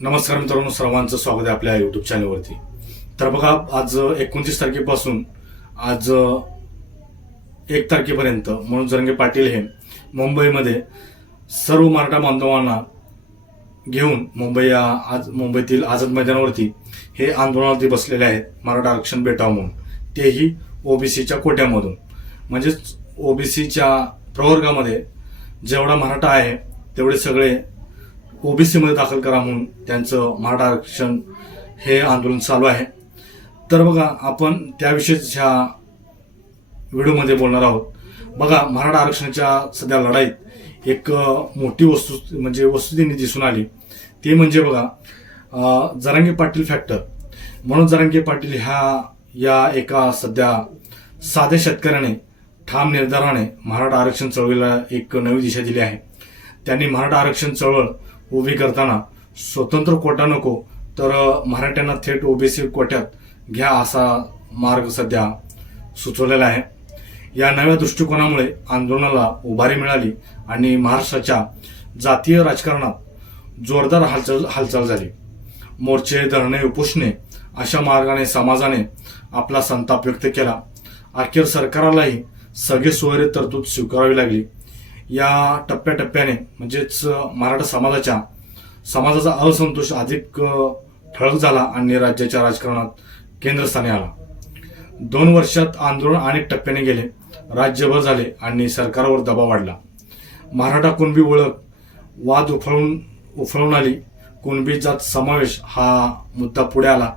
नमस्कार मित्रांनो, सर्वांचं स्वागत आहे आपल्या यूट्यूब चॅनलवरती. तर बघा, आज 29 तारखेपासून आज 1 तारखेपर्यंत मनोज जरांगे पाटील हे मुंबईमध्ये सर्व मराठा बांधवांना घेऊन आज मुंबईतील आझाद मैदानावरती हे आंदोलनावरती बसलेले आहेत. मराठा आरक्षण भेटावं म्हणून, तेही ओबीसीच्या कोट्यामधून. म्हणजेच ओबीसीच्या प्रवर्गामध्ये जेवढा मराठा आहे तेवढे सगळे ओबीसी मध्ये दाखल करा म्हणून त्यांचं मराठा आरक्षण हे आंदोलन चालू आहे. तर बघा, आपण त्याविषयीच ह्या व्हिडिओमध्ये बोलणार आहोत. बघा, मराठा आरक्षणाच्या सध्या लढाईत एक मोठी वस्तुस्थिती दिसून आली. ते म्हणजे बघा, जरांगे पाटील फॅक्टर. मनोज जरांगे पाटील या एका सध्या साध्या शेतकऱ्याने ठाम निर्धाराने मराठा आरक्षण चळवळीला एक नवी दिशा दिली आहे. त्यांनी मराठा आरक्षण चळवळ उभी करताना स्वतंत्र कोटा नको तर मराठ्यांना थेट ओबीसी कोट्यात घ्या असा मार्ग सध्या सुचवलेला आहे. या नव्या दृष्टिकोनामुळे आंदोलनाला उभारी मिळाली आणि महाराष्ट्राच्या जातीय राजकारणात जोरदार हालचाल झाली. मोर्चे, धरणे, उपोषणे अशा मार्गाने समाजाने आपला संताप व्यक्त केला. अखेर सरकारालाही सगळे सोयरे तरतूद स्वीकारावी लागली. या टप्प्याटप्प्याने म्हणजेच मराठा समाजाचा असंतोष अधिक ठळक झाला आणि राज्याच्या राजकारणात केंद्रस्थानी आला. 2 वर्षात आंदोलन अनेक टप्प्याने गेले, राज्यभर झाले आणि सरकारवर दबाव वाढला. मराठा कुणबी ओळख वाद उफळून आली. कुणबी जात समावेश हा मुद्दा पुढे आला.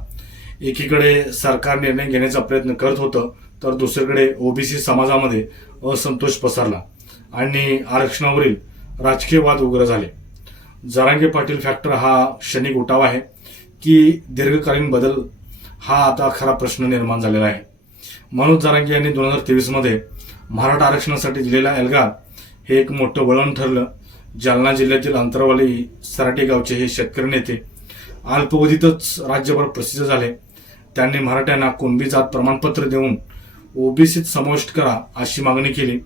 एकीकडे सरकार निर्णय घेण्याचा प्रयत्न करत होतं, तर दुसरीकडे ओबीसी समाजामध्ये असंतोष पसरला आणि आरक्षणावरील राजकीय वाद उग्र झाले. जरांगे पाटील फॅक्टर हा क्षणिक उठाव आहे की दीर्घकालीन बदल, हा आता खरा प्रश्न निर्माण झालेला आहे. मनोज जरांगे यांनी 2023 मध्ये मराठा आरक्षणासाठी दिलेला एल्गार हे एक मोठं वळण ठरलं. जालना जिल्ह्यातील अंतरवाली सराटी गावचे हे शेतकरी नेते अल्पावधीतच राज्यभर प्रसिद्ध झाले. त्यांनी मराठ्यांना कुणबी जात प्रमाणपत्र देऊन ओबीसीत समाविष्ट करा अशी मागणी केली.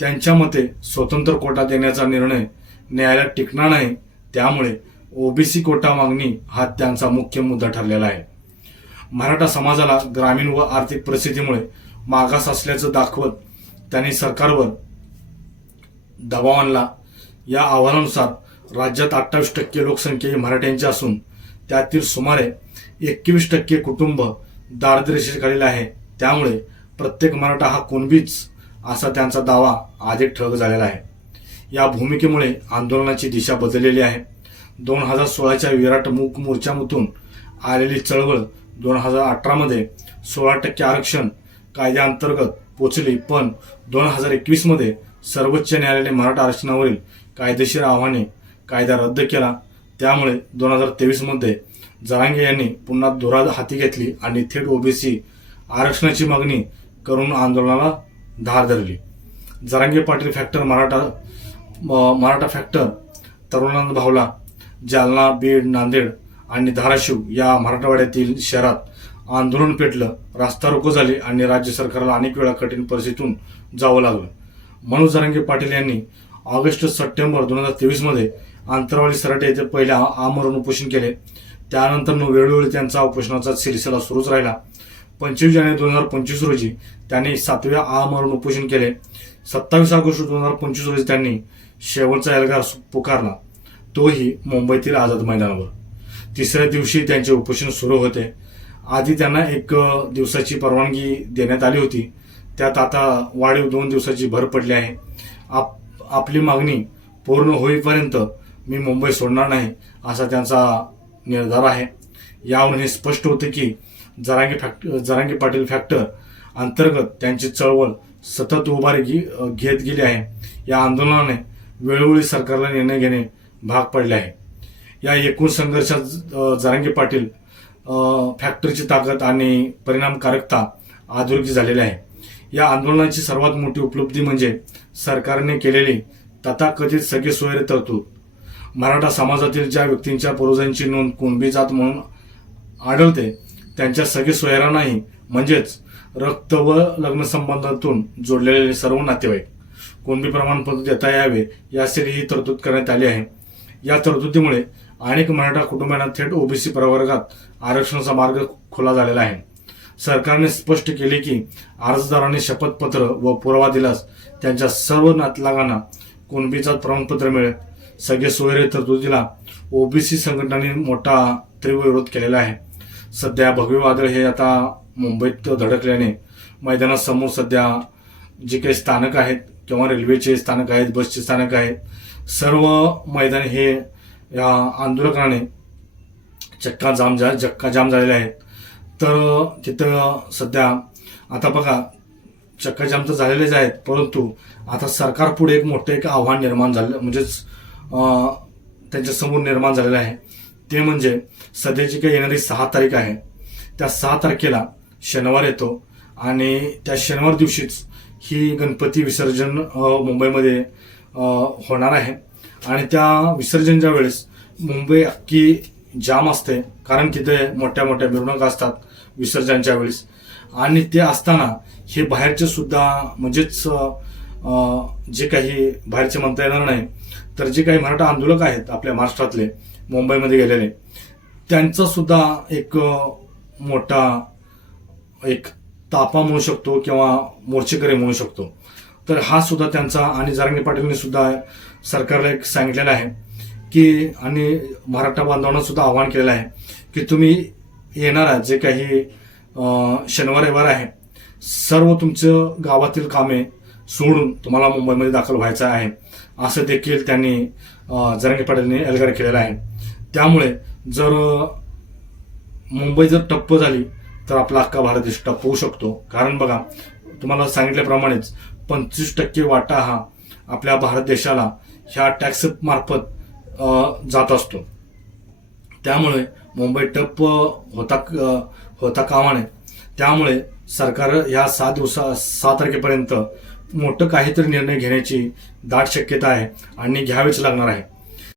त्यांच्या मते स्वतंत्र कोटा देण्याचा निर्णय न्यायालयात टिकणार नाही, त्यामुळे ओबीसी कोटा मागणी हा त्यांचा मुख्य मुद्दा ठरलेला आहे. मराठा समाजाला ग्रामीण व आर्थिक परिस्थितीमुळे मागास असल्याचं दाखवत त्यांनी सरकारवर दबाव आणला. या अहवालानुसार राज्यात 28% लोकसंख्या ही मराठ्यांची असून त्यातील सुमारे 21% कुटुंब दारिद्र्यरेषेखालील आहे. त्यामुळे प्रत्येक मराठा हा कुणबीच असा त्यांचा दावा अधिक ठळक झालेला आहे. या भूमिकेमुळे आंदोलनाची दिशा बदललेली आहे. 2016च्या विराट मूक मोर्चामधून आलेली चळवळ 2018 मध्ये 16% आरक्षण कायद्याअंतर्गत पोचली, पण 2021 मध्ये सर्वोच्च न्यायालयाने मराठा आरक्षणावरील कायदेशीर आव्हाने कायदा रद्द केला. त्यामुळे 2023 मध्ये जरांगे यांनी पुन्हा धुरा हाती घेतली आणि थेट ओबीसी आरक्षणाची मागणी करून आंदोलनाला धार धरली. जरांगे पाटील फॅक्टर मराठा फॅक्टर तरुणांना भावला. जालना, बीड, नांदेड आणि धाराशिव या मराठवाड्यातील शहरात आंदोलन पेटलं. रास्ता रोको झाले आणि राज्य सरकारला अनेक वेळा कठीण परिस्थितीतून जावं लागलं. मनोज जरांगे पाटील यांनी ऑगस्ट-सप्टेंबर 2023 मध्ये अंतरवाली सराटे येथे पहिले आमरण उपोषण केले. त्यानंतर वेळोवेळी त्यांचा उपोषणाचा सिलसिला सुरूच राहिला. 25 जानेवारी 2025 रोजी त्यांनी 7व्या आमरण उपोषण केले. 27 ऑगस्ट 2025 रोजी त्यांनी शेवटचा एल्गार पुकारला, तोही मुंबईतील आझाद मैदानावर. 3ऱ्या दिवशी त्यांचे उपोषण सुरू होते. आधी त्यांना 1 दिवसाची परवानगी देण्यात आली होती, त्यात आता वाढीव 2 दिवसाची भर पडली आहे. आपली मागणी पूर्ण होईपर्यंत मी मुंबई सोडणार नाही असा त्यांचा निर्धार आहे. यावरून हे स्पष्ट होते की जरांगे पाटील फॅक्टर अंतर्गत त्यांची चळवळ सतत उभारी घेत गेली आहे. या आंदोलनाने वेळोवेळी सरकारला निर्णय घेणे भाग पडले आहे. या एकूण संघर्षात जरांगे पाटील फॅक्टरची ताकद आणि परिणामकारकता अधोरेखित झालेली आहे. या आंदोलनाची सर्वात मोठी उपलब्धी म्हणजे सरकारने केलेली तथाकथित सगळे सोयरे तरतूद. मराठा समाजातील ज्या व्यक्तींच्या पूर्वजांची नोंद कुणबी जात म्हणून आढळते त्यांच्या सगळे सोयऱ्यांनाही, म्हणजेच रक्त व लग्न संबंधातून जोडलेले सर्व नातेवाईक कुणबी प्रमाणपत्र देता यावे यासाठी ही तरतूद करण्यात आली आहे. या तरतुदीमुळे अनेक मराठा कुटुंबांना थेट ओबीसी प्रवर्गात आरक्षणाचा मार्ग खुला झालेला आहे. सरकारने स्पष्ट केले की अर्जदारांनी शपथपत्र व पुरावा दिल्यास त्यांच्या सर्व नातलागांना कुणबीजात प्रमाणपत्र मिळेल. सगळे सोयरे तरतुदीला ओबीसी संघटनांनी मोठा तीव्र विरोध केलेला आहे. सध्या भगवे वादळ हे आता मुंबईत धडकल्याने मैदानासमोर सध्या जी काही स्थानक आहेत किंवा रेल्वेचे स्थानक आहेत, बसचे स्थानक आहेत, सर्व मैदान हे या आंदोलकाने चक्का जाम झालेले आहेत. तर तिथं सध्या आता बघा चक्का जाम तर झालेलेच आहेत, परंतु आता सरकारपुढे एक मोठं एक आव्हान निर्माण झालं, म्हणजेच त्यांच्यासमोर निर्माण झालेलं आहे. ते म्हणजे सध्याची काही येणारी 6 तारीख आहे, त्या 6 तारखेला शनिवार येतो आणि त्या शनिवार दिवशीच ही गणपती विसर्जन मुंबईमध्ये होणार आहे. आणि त्या विसर्जनच्या वेळेस मुंबई अख्खी जाम असते, कारण तिथे मोठ्या मोठ्या मिरवणुका असतात विसर्जनच्या वेळेस. आणि ते असताना हे बाहेरचे सुद्धा, म्हणजेच जे काही बाहेरचे म्हणता येणार नाही, तर जे काही मराठा आंदोलक आहेत आपल्या महाराष्ट्रातले मुंबईमध्ये गेलेले, त्यांचा सुद्धा एक मोठा एक तापा म्हणू शकतो किंवा मोर्चेकरी म्हणू शकतो. तर हा सुद्धा त्यांचा, आणि जरांगे पाटीलने सुद्धा सरकारला एक सांगितलेलं आहे की, आणि मराठा बांधवांना सुद्धा आवाहन केलेलं आहे की तुम्ही येणारा जे काही शनिवार रविवार आहे, सर्व तुमचं गावातील कामे सोडून तुम्हाला मुंबईमध्ये दाखल व्हायचं आहे, असं देखील त्यांनी जरांगे पाटीलने एल्गार केलेलं आहे. त्यामुळे जर मुंबई जर टप्प झाली तर आपला अख्खा भारत देश टप्प होऊ शकतो. कारण बघा, तुम्हाला सांगितल्याप्रमाणेच 25% वाटा हा आपल्या भारत देशाला ह्या टॅक्स मार्फत जात असतो. त्यामुळे मुंबई टप्प होता कामा नये. त्यामुळे सरकार ह्या 6 तारखेपर्यंत मोठं काहीतरी निर्णय घेण्याची दाट शक्यता आहे आणि घ्यावेच लागणार आहे.